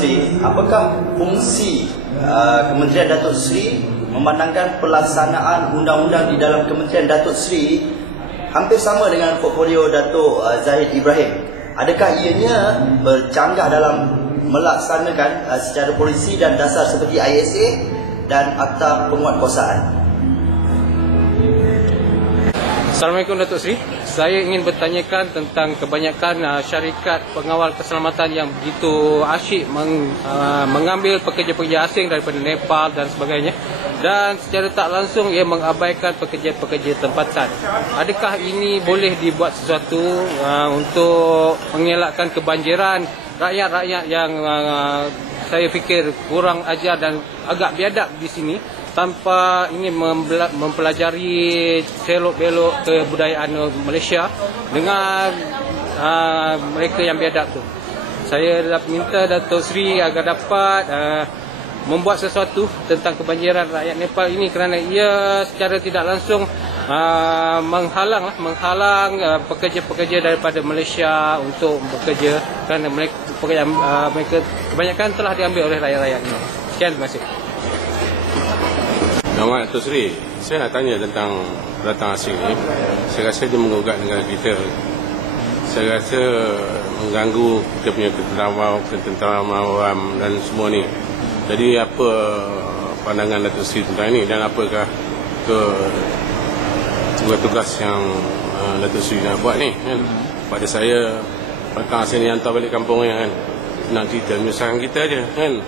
Sri, apakah fungsi Kementerian Datuk Seri memandangkan pelaksanaan undang-undang di dalam Kementerian Datuk Seri hampir sama dengan portfolio Datuk Zahid Ibrahim? Adakah ianya bercanggah dalam melaksanakan secara polisi dan dasar seperti ISA dan Akta Penguatkuasaan? Assalamualaikum Datuk Seri. Saya ingin bertanyakan tentang kebanyakan syarikat pengawal keselamatan yang begitu asyik mengambil pekerja-pekerja asing daripada Nepal dan sebagainya, dan secara tak langsung ia mengabaikan pekerja-pekerja tempatan. Adakah ini boleh dibuat sesuatu untuk mengelakkan kebanjiran rakyat-rakyat yang saya fikir kurang ajar dan agak biadab di sini, tanpa ingin mempelajari selok-belok kebudayaan Malaysia dengan mereka yang biadab tu. Saya minta Datuk Seri agar dapat membuat sesuatu tentang kebanjiran rakyat Nepal ini, kerana ia secara tidak langsung menghalang pekerja-pekerja daripada Malaysia untuk bekerja, kerana mereka kebanyakan telah diambil oleh rakyat-rakyat ini. Sekian, terima kasih. Selamat Datuk Seri, saya nak tanya tentang pendatang asing ni. Saya rasa dia menggugat negara kita. Saya rasa mengganggu kita punya ketentraman awam dan semua ni. Jadi apa pandangan Datuk Seri tentang ini, dan apakah tugas-tugas yang Datuk Seri nak buat ni kan? Pada saya, pendatang asing ni hantar balik kampung ni kan, nak cerita menyusahkan kita je kan.